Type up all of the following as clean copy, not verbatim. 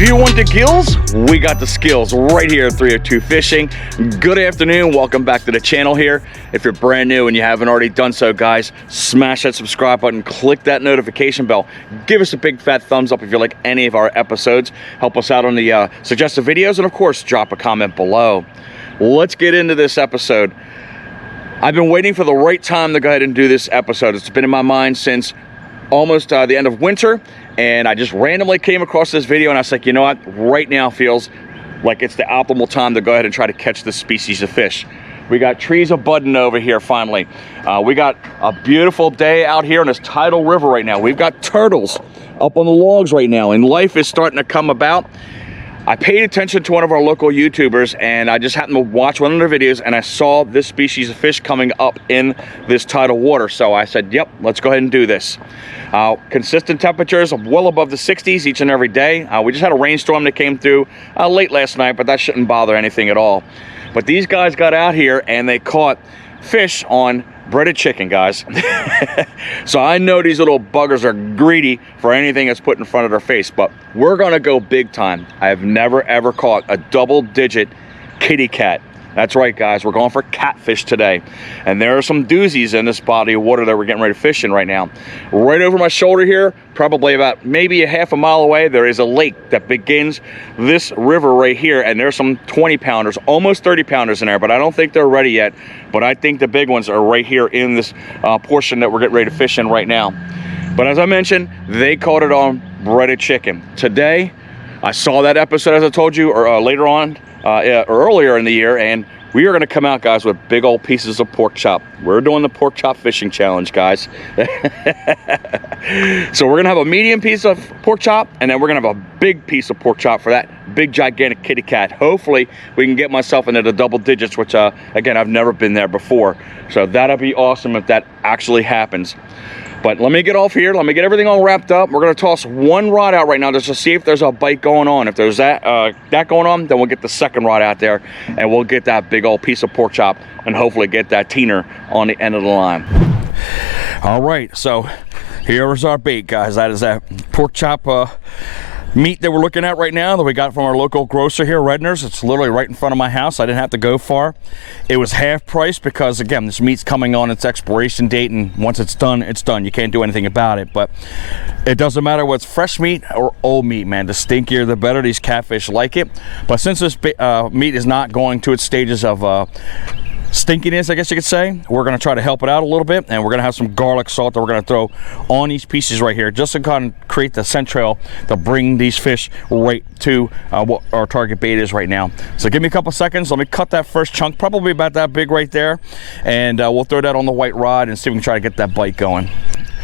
If you want the gills, we got the skills right here at 302 Fishing. Good afternoon, welcome back to the channel here. If you're brand new and you haven't already done so, guys, smash that subscribe button, click that notification bell, give us a big fat thumbs up if you like any of our episodes, help us out on the suggested videos, and of course, drop a comment below. Let's get into this episode. I've been waiting for the right time to go ahead and do this episode. It's been in my mind since almost the end of winter, and I just randomly came across this video and I was like, you know what, right now feels like it's the optimal time to go ahead and try to catch this species of fish. We got trees a-budding over here finally. We got a beautiful day out here in this tidal river right now. We've got turtles up on the logs right now, and life is starting to come about. I paid attention to one of our local YouTubers, and I just happened to watch one of their videos, and I saw this species of fish coming up in this tidal water. So I said, yep, let's go ahead and do this. Consistent temperatures of well above the 60s each and every day. We just had a rainstorm that came through late last night, but that shouldn't bother anything at all. But these guys got out here and they caught fish on breaded chicken, guys. So I know these little buggers are greedy for anything that's put in front of their face, but we're gonna go big time. I have never ever caught a double-digit kitty cat. That's right, guys, we're going for catfish today. And there are some doozies in this body of water that we're getting ready to fish in right now. Right over my shoulder here, probably about maybe a half a mile away, there is a lake that begins this river right here, and there's some 20-pounders, almost 30-pounders in there, but I don't think they're ready yet. But I think the big ones are right here in this portion that we're getting ready to fish in right now. But as I mentioned, they caught it on breaded chicken. Today, I saw that episode, as I told you, or later on, or earlier in the year, and we are going to come out, guys, with big old pieces of pork chop. We're doing the pork chop fishing challenge, guys. So we're going to have a medium piece of pork chop, and then we're going to have a big piece of pork chop for that big gigantic kitty cat. Hopefully we can get myself into the double digits, which again, I've never been there before, so that'll be awesome if that actually happens. But let me get off here. Let me get everything all wrapped up. We're going to toss one rod out right now just to see if there's a bite going on. If there's that going on, then we'll get the second rod out there, and we'll get that big old piece of pork chop and hopefully get that teener on the end of the line. All right, so here's our bait, guys. That is that pork chop meat that we're looking at right now that we got from our local grocer here, Redner's. It's literally right in front of my house. I didn't have to go far. It was half price because, again, this meat's coming on its expiration date, and once it's done, it's done. You can't do anything about it. But it doesn't matter what's fresh meat or old meat, man. The stinkier, the better. These catfish like it. But since this meat is not going to its stages of stinkiness, I guess you could say, we're going to try to help it out a little bit, and we're going to have some garlic salt that we're going to throw on these pieces right here just to kind of create the scent trail to bring these fish right to what our target bait is right now. So give me a couple seconds. Let me cut that first chunk, probably about that big right there, and we'll throw that on the white rod and see if we can try to get that bite going.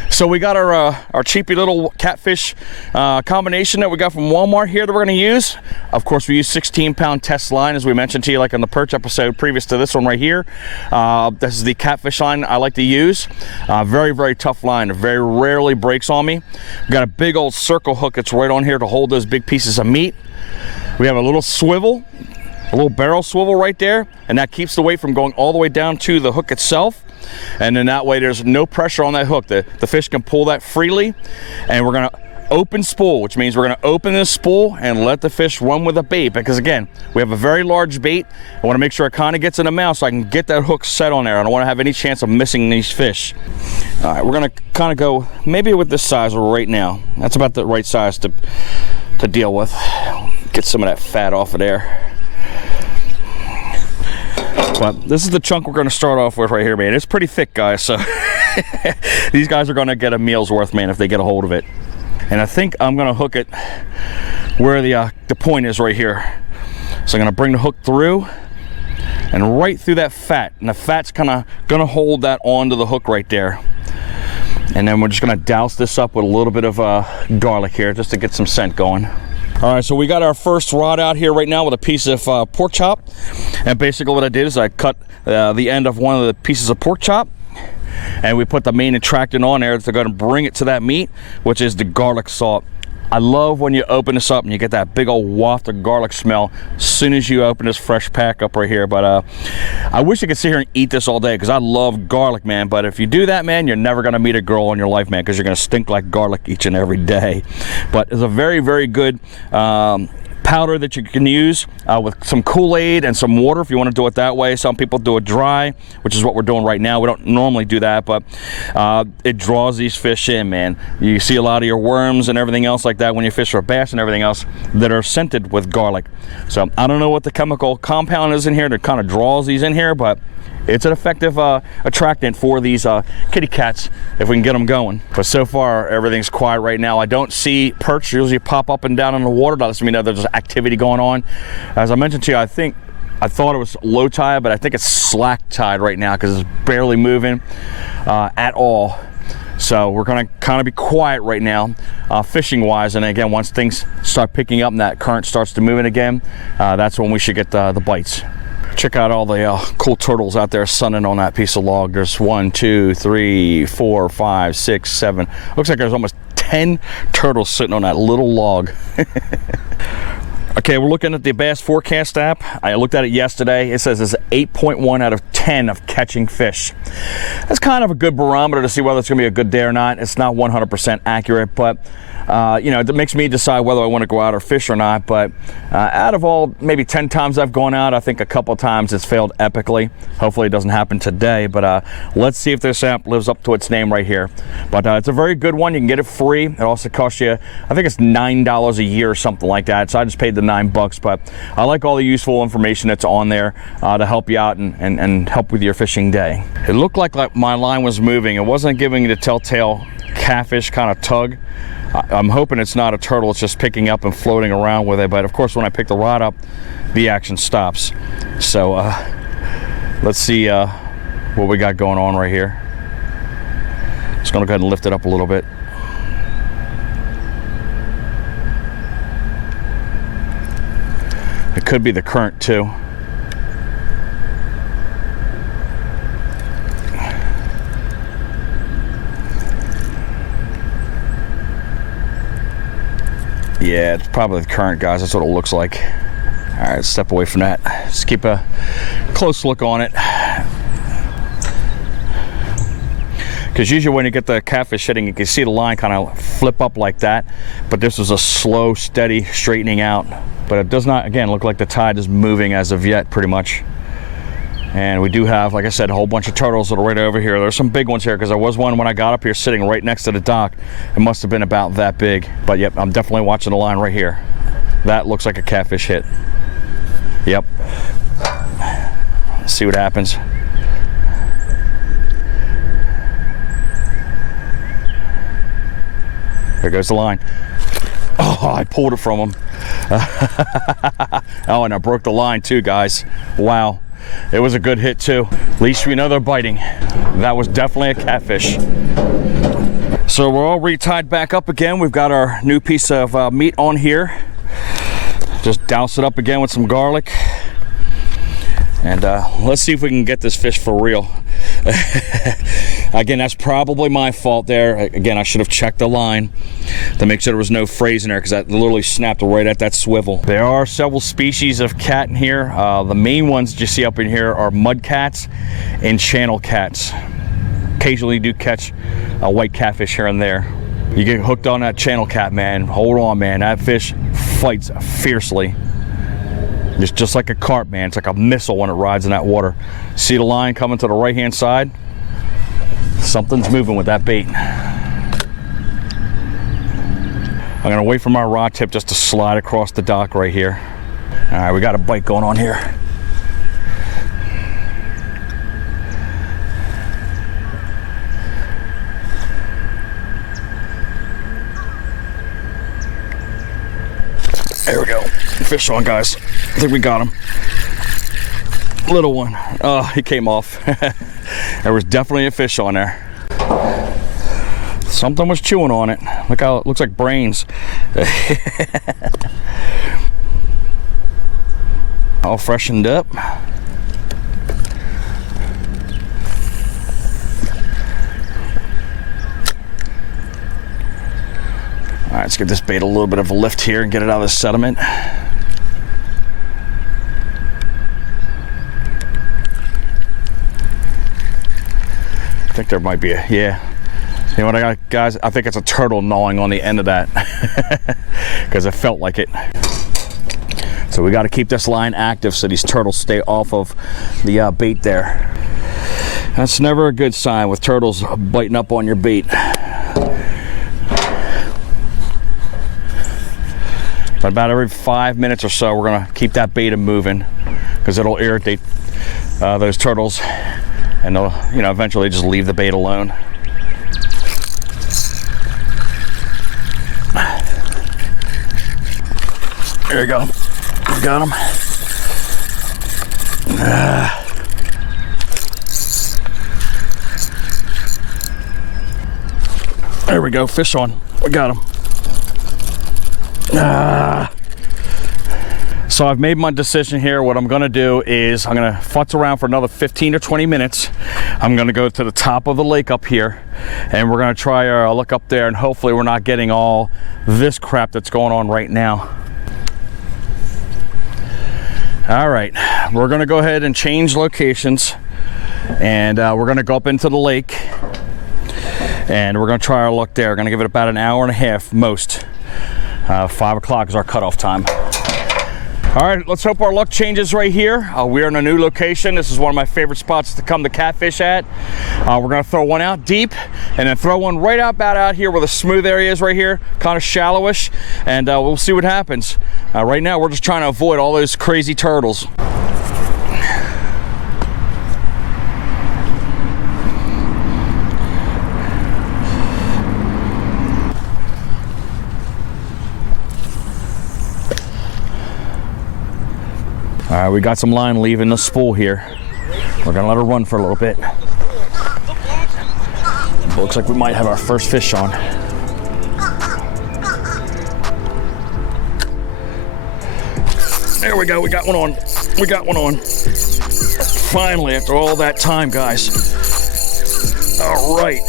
So we got our cheapy little catfish combination that we got from Walmart here that we're going to use. Of course, we use 16-pound test line, as we mentioned to you, like in the perch episode previous to this one right here. This is the catfish line I like to use. Very, very tough line. It very rarely breaks on me. We've got a big old circle hook that's right on here to hold those big pieces of meat. We have a little swivel, a little barrel swivel right there, and that keeps the weight from going all the way down to the hook itself. And then that way there's no pressure on that hook. The fish can pull that freely. And we're going to open spool, which means we're going to open this spool and let the fish run with the bait, because again, we have a very large bait. I want to make sure it kind of gets in the mouth so I can get that hook set on there. I don't want to have any chance of missing these fish. All right, we're going to kind of go maybe with this size right now. That's about the right size to deal with. Get some of that fat off of there. But this is the chunk we're going to start off with right here, man. It's pretty thick, guys, so these guys are going to get a meal's worth, man, if they get a hold of it. And I think I'm going to hook it where the point is right here. So I'm going to bring the hook through and right through that fat, and the fat's kind of going to hold that onto the hook right there. And then we're just going to douse this up with a little bit of garlic here just to get some scent going. All right, so we got our first rod out here right now with a piece of pork chop. And basically what I did is I cut the end of one of the pieces of pork chop, and we put the main attractant on there to go and bring it to that meat, which is the garlic salt. I love when you open this up and you get that big old waft of garlic smell as soon as you open this fresh pack up right here. But I wish I could sit here and eat this all day because I love garlic, man. But if you do that, man, you're never gonna meet a girl in your life, man, because you're gonna stink like garlic each and every day. But it's a very, very good powder that you can use with some Kool-Aid and some water if you want to do it that way. Some people do it dry, which is what we're doing right now. We don't normally do that, but it draws these fish in, man. You see a lot of your worms and everything else like that when you fish for bass and everything else that are scented with garlic. So I don't know what the chemical compound is in here that kind of draws these in here, but it's an effective attractant for these kitty cats if we can get them going. But so far, everything's quiet right now. I don't see perch usually pop up and down in the water. That lets me know there's activity going on. As I mentioned to you, I thought it was low tide, but I think it's slack tide right now because it's barely moving at all. So we're gonna kind of be quiet right now, fishing wise. And again, once things start picking up and that current starts to move in again, that's when we should get the bites. Check out all the cool turtles out there sunning on that piece of log. There's 1, 2, 3, 4, 5, 6, 7. Looks like there's almost 10 turtles sitting on that little log. Okay, we're looking at the Bass Forecast app. I looked at it yesterday. It says it's 8.1 out of 10 of catching fish. That's kind of a good barometer to see whether it's gonna be a good day or not. It's not 100% accurate, but you know, it makes me decide whether I want to go out or fish or not. But out of all maybe 10 times I've gone out, I think a couple times it's failed epically. Hopefully it doesn't happen today, but let's see if this app lives up to its name right here. But it's a very good one. You can get it free. It also costs you, I think it's $9 a year or something like that. So I just paid the $9, but I like all the useful information that's on there to help you out and help with your fishing day. It looked like my line was moving. It wasn't giving the telltale catfish kind of tug. I'm hoping it's not a turtle, it's just picking up and floating around with it. But of course, when I pick the rod up, the action stops. So let's see what we got going on right here. Just gonna go ahead and lift it up a little bit. It could be the current too. Yeah, it's probably the current, guys. That's what it looks like. All right, step away from that. Just keep a close look on it. Because usually when you get the catfish hitting, you can see the line kind of flip up like that. But this is a slow, steady straightening out. But it does not, again, look like the tide is moving as of yet, pretty much. And we do have, like I said, a whole bunch of turtles that are right over here. There's some big ones here because there was one when I got up here sitting right next to the dock. It must have been about that big. But yep, I'm definitely watching the line right here. That looks like a catfish hit. Yep. Let's see what happens. There goes the line. Oh, I pulled it from him. Oh, and I broke the line too, guys. Wow. It was a good hit too. At least we know they're biting. That was definitely a catfish. So we're all retied back up again. We've got our new piece of meat on here. Just douse it up again with some garlic. And let's see if we can get this fish for real. Again, that's probably my fault there. Again, I should have checked the line to make sure there was no frays in there because that literally snapped right at that swivel. There are several species of cat in here. The main ones that you see up in here are mud cats and channel cats. Occasionally do catch a white catfish here and there. You get hooked on that channel cat, man. Hold on, man. That fish fights fiercely. It's just like a carp, man. It's like a missile when it rides in that water. See the line coming to the right-hand side? Something's moving with that bait. I'm gonna wait for my rod tip just to slide across the dock right here. All right, we got a bite going on here. There we go. Fish on, guys. I think we got him. Little one. Oh, he came off. There was definitely a fish on there. Something was chewing on it. Look how it looks like brains. All freshened up. All let's give this bait a little bit of a lift here and get it out of the sediment. I think there might be a, yeah. You know what I got, guys? I think it's a turtle gnawing on the end of that because it felt like it. So we got to keep this line active so these turtles stay off of the bait there. That's never a good sign with turtles biting up on your bait. But about every 5 minutes or so, we're gonna keep that bait moving because it'll irritate those turtles, and they'll, you know, eventually just leave the bait alone. There you go. We got him. There we go. Fish on. We got him. So I've made my decision here. What I'm gonna do is I'm gonna futz around for another 15 or 20 minutes. I'm gonna go to the top of the lake up here, and we're gonna try our look up there, and hopefully we're not getting all this crap that's going on right now. All right, we're gonna go ahead and change locations, and we're gonna go up into the lake, and we're gonna try our luck there. We're gonna give it about an hour and a half most. 5 o'clock is our cutoff time. All right, let's hope our luck changes right here. We're in a new location. This is one of my favorite spots to come to catfish at. We're gonna throw one out deep and then throw one right about out here where the smooth area is right here, kind of shallowish, and we'll see what happens. Right now, we're just trying to avoid all those crazy turtles. All right, we got some line leaving the spool here. We're gonna let her run for a little bit. It looks like we might have our first fish on. There we go, we got one on. We got one on. Finally, after all that time, guys. All right.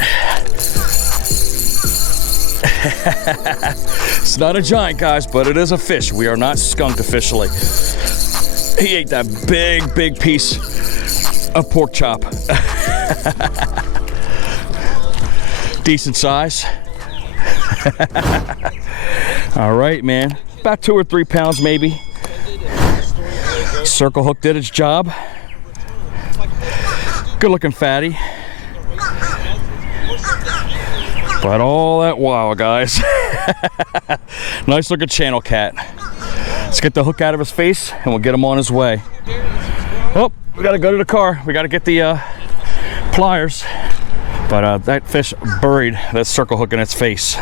It's not a giant, guys, but it is a fish. We are not skunked officially. He ate that big piece of pork chop. Decent size. All right, man. About 2 or 3 pounds, maybe. Circle hook did its job. Good looking fatty. But all that while, guys. Nice looking channel cat. Let's get the hook out of his face and we'll get him on his way. Oh, we gotta go to the car. We gotta get the pliers. But that fish buried that circle hook in its face.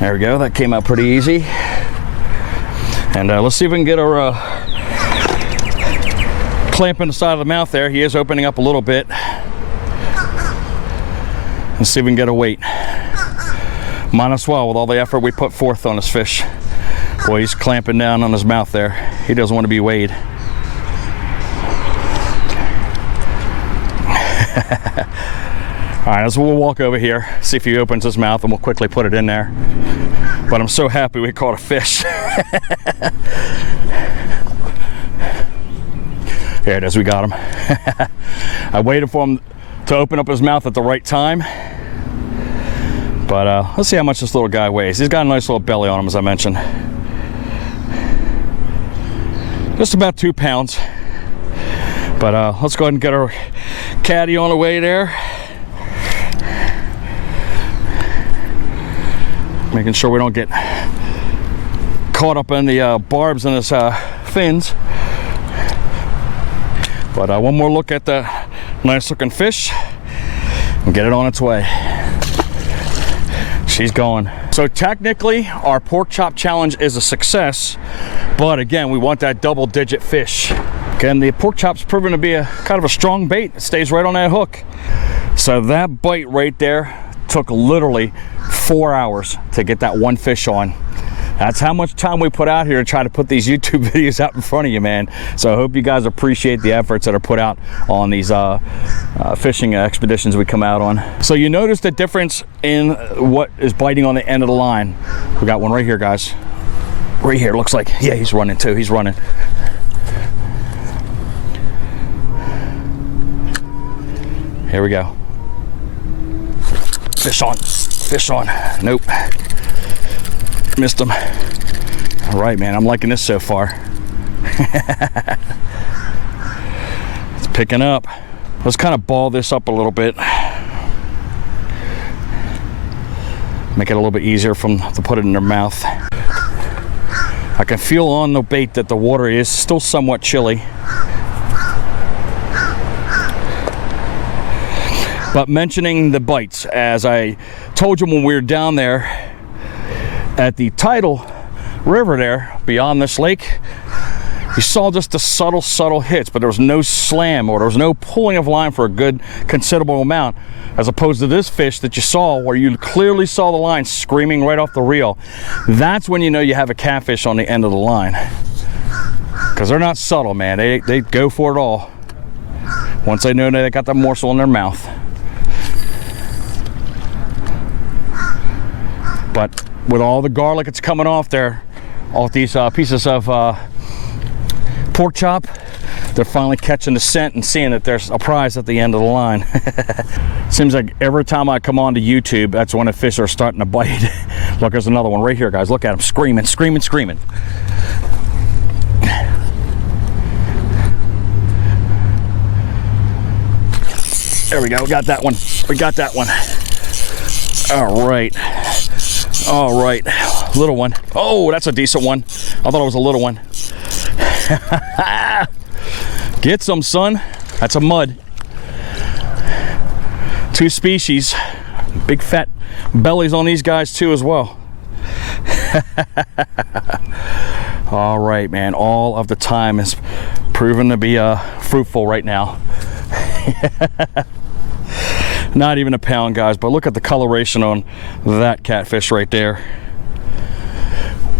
There we go, that came out pretty easy. And let's see if we can get our clamp in the side of the mouth there. He is opening up a little bit. Let's see if we can get a weight. Might as well with all the effort we put forth on this fish. Boy, he's clamping down on his mouth there. He doesn't want to be weighed. All right, so we'll walk over here, see if he opens his mouth, and we'll quickly put it in there. But I'm so happy we caught a fish. There it is, we got him. I waited for him to open up his mouth at the right time. But let's see how much this little guy weighs. He's got a nice little belly on him, as I mentioned. Just about 2 pounds. But let's go ahead and get our caddy on the way there. Making sure we don't get caught up in the barbs in his fins. But one more look at the nice looking fish and get it on its way. She's going. So technically our pork chop challenge is a success, but again, we want that double-digit fish. Again, the pork chop's proven to be a kind of a strong bait. It stays right on that hook. So that bite right there took literally 4 hours to get that one fish on. that's how much time we put out here to try to put these YouTube videos out in front of you, man. So I hope you guys appreciate the efforts that are put out on these fishing expeditions we come out on. So you notice the difference in what is biting on the end of the line. We got one right here, guys. Right here, looks like, yeah, he's running too, he's running. Here we go. Fish on, fish on. Nope. Missed him. All right, man, I'm liking this so far. It's picking up. Let's kind of ball this up a little bit. Make it a little bit easier to put it in their mouth. I can feel on the bait that the water is still somewhat chilly. But mentioning the bites, as I told you when we were down there at the tidal river there, beyond this lake, you saw just the subtle hits, but there was no slam or there was no pulling of line for a good considerable amount, as opposed to this fish that you saw where you clearly saw the line screaming right off the reel. That's when you know you have a catfish on the end of the line, because they're not subtle, man. They go for it all once they know they got the morsel in their mouth. But with all the garlic that's coming off there, off these pieces of pork chop, they're finally catching the scent and seeing that there's a prize at the end of the line. Seems like every time I come onto YouTube, that's when the fish are starting to bite. Look, there's another one right here, guys. Look at him, screaming, screaming, screaming. There we go, we got that one. We got that one. All right. All right, little one. Oh, that's a decent one. I thought it was a little one. Get some, son. That's a mud. 2 species. Big fat bellies on these guys too as well. All right, man. All of the time is proven to be fruitful right now. Not even a pound, guys, but look at the coloration on that catfish right there.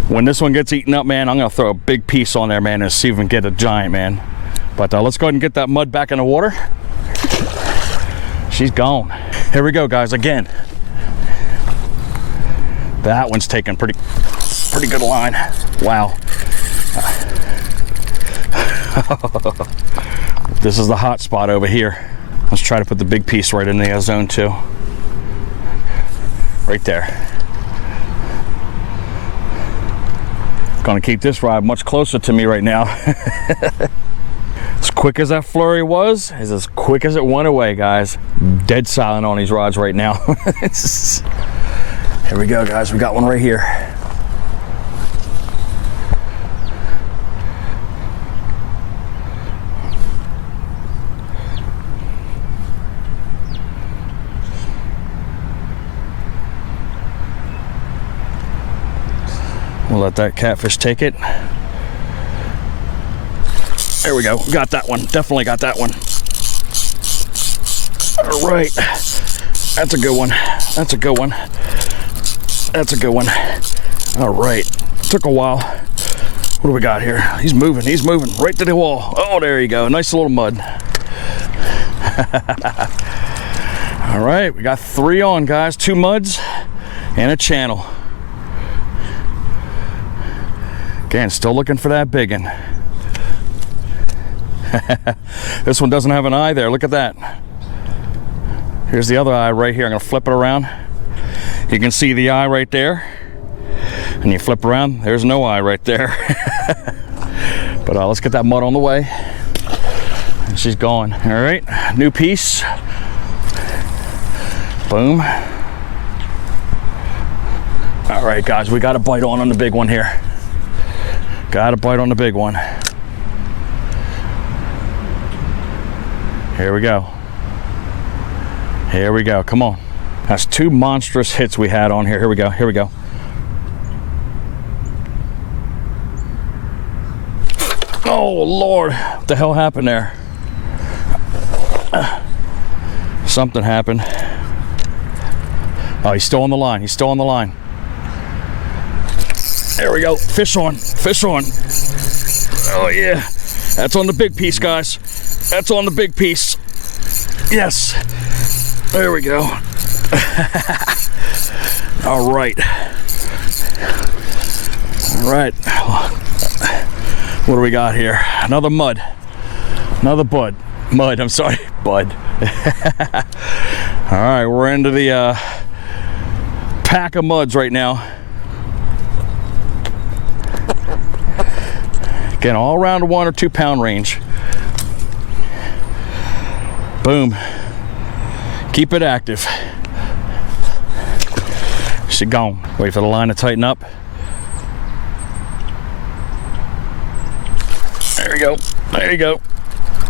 When this one gets eaten up, man, I'm gonna throw a big piece on there, man, and see if we can get a giant, man. But let's go ahead and get that mud back in the water. She's gone. Here we go, guys, again. That one's taking pretty good line. Wow. This is the hot spot over here. Let's try to put the big piece right in the zone too. Right there. Gonna keep this rod much closer to me right now. As quick as that flurry was, is as quick as it went away, guys. Dead silent on these rods right now. Here we go, guys. We got one right here. We'll let that catfish take it. There we go. Got that one. Definitely got that one. All right. That's a good one. That's a good one. That's a good one. All right. Took a while. What do we got here? He's moving. He's moving right to the wall. Oh, there you go. Nice little mud. All right. We got 3 on, guys. 2 muds and a channel. Again, still looking for that big one. This one doesn't have an eye there. Look at that. Here's the other eye right here. I'm going to flip it around. You can see the eye right there. And you flip around, there's no eye right there. But let's get that mud on the way. And she's gone. All right, new piece. Boom. All right, guys, we got a bite on the big one here. Got a bite on the big one. Here we go. Here we go. Come on. That's 2 monstrous hits we had on here. Here we go. Here we go. Oh, Lord. What the hell happened there? Something happened. Oh, he's still on the line. He's still on the line. There we go. Fish on. Fish on. Oh, yeah. That's on the big piece, guys. That's on the big piece. Yes. There we go. All right. All right. What do we got here? Another mud. Another bud. Mud, I'm sorry. Bud. All right, we're into the pack of muds right now. Again, all around the 1 or 2 pound range. Boom. Keep it active. She's gone. Wait for the line to tighten up. There you go. There you go.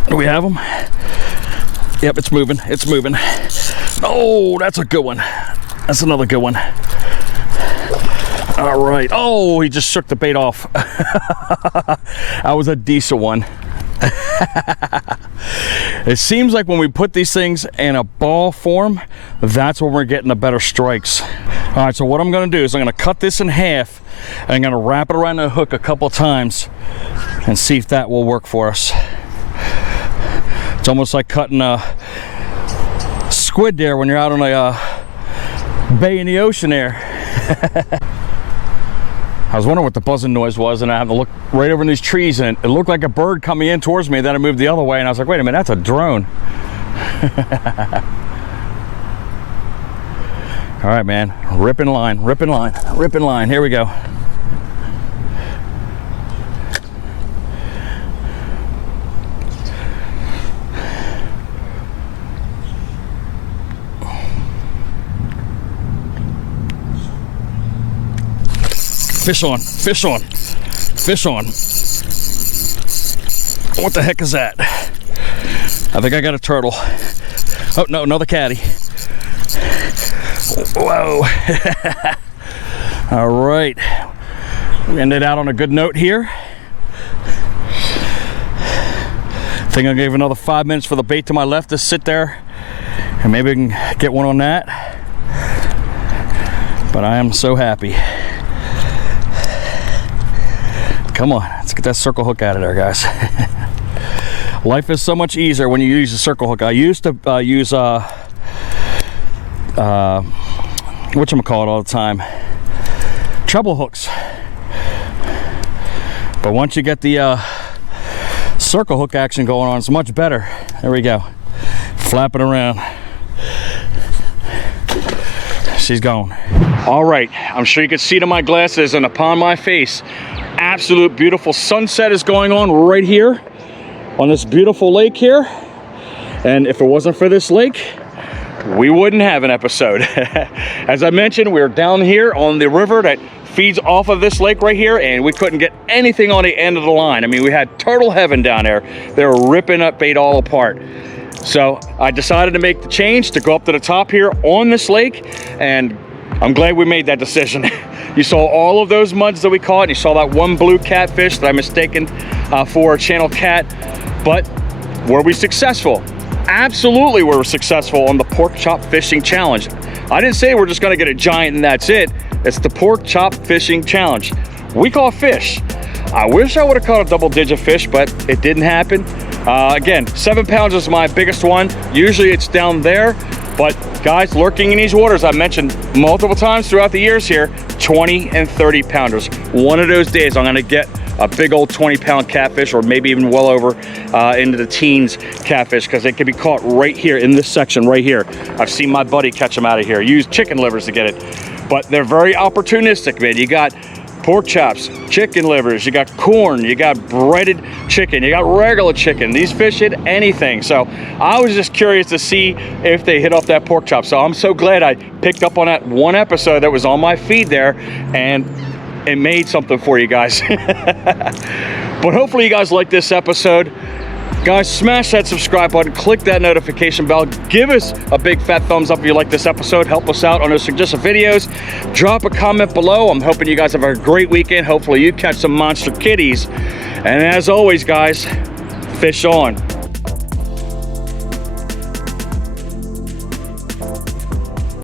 Do we have them? Yep, it's moving. It's moving. Oh, that's a good one. That's another good one. All right. Oh, he just shook the bait off. That was a decent one. It seems like when we put these things in a ball form, that's when we're getting the better strikes. All right, so what I'm gonna do is I'm gonna cut this in half and I'm gonna wrap it around the hook a couple times and see if that will work for us. It's almost like cutting a squid there when you're out on a bay in the ocean there. I was wondering what the buzzing noise was, and I had to look right over in these trees, and it looked like a bird coming in towards me. Then I moved the other way, and I was like, wait a minute, that's a drone. All right, man, ripping line, ripping line, ripping line. Here we go. Fish on, fish on, fish on. What the heck is that? I think I got a turtle. Oh no, another catty. Whoa. All right, we ended out on a good note here. I think I gave another 5 minutes for the bait to my left to sit there, and maybe we can get one on that. But I am so happy. Come on, let's get that circle hook out of there, guys. Life is so much easier when you use a circle hook. I used to use whatchamacallit all the time, treble hooks. But once you get the circle hook action going on, it's much better. There we go. Flap it around. She's gone. All right, I'm sure you can see to my glasses and upon my face, absolute beautiful sunset is going on right here on this beautiful lake here. And if it wasn't for this lake, we wouldn't have an episode. As I mentioned, we're down here on the river that feeds off of this lake right here, and we couldn't get anything on the end of the line. I mean, we had turtle heaven down there. They were ripping up bait all apart. So I decided to make the change to go up to the top here on this lake, and I'm glad we made that decision. You saw all of those muds that we caught, and you saw that one blue catfish that I mistaken for a channel cat. But were we successful? Absolutely, we were successful on the pork chop fishing challenge. I didn't say we're just gonna get a giant and that's it. It's the pork chop fishing challenge. We caught fish. I wish I would have caught a double-digit fish, but it didn't happen. Again, 7 pounds is my biggest one. Usually it's down there. But guys, lurking in these waters, I mentioned multiple times throughout the years here, 20 and 30 pounders. One of those days I'm gonna get a big old 20-pound catfish, or maybe even well over into the teens catfish, because they can be caught right here in this section right here. I've seen my buddy catch them out of here. Use chicken livers to get it. But they're very opportunistic, man. You got pork chops, chicken livers, you got corn, you got breaded chicken, you got regular chicken. These fish hit anything. So I was just curious to see if they hit off that pork chop. So I'm so glad I picked up on that one episode that was on my feed there, and it made something for you guys. But hopefully you guys like this episode. Guys, smash that subscribe button, click that notification bell, give us a big fat thumbs up if you like this episode, help us out on those suggested videos, drop a comment below. I'm hoping you guys have a great weekend. Hopefully you catch some monster kitties. And as always, guys, fish on.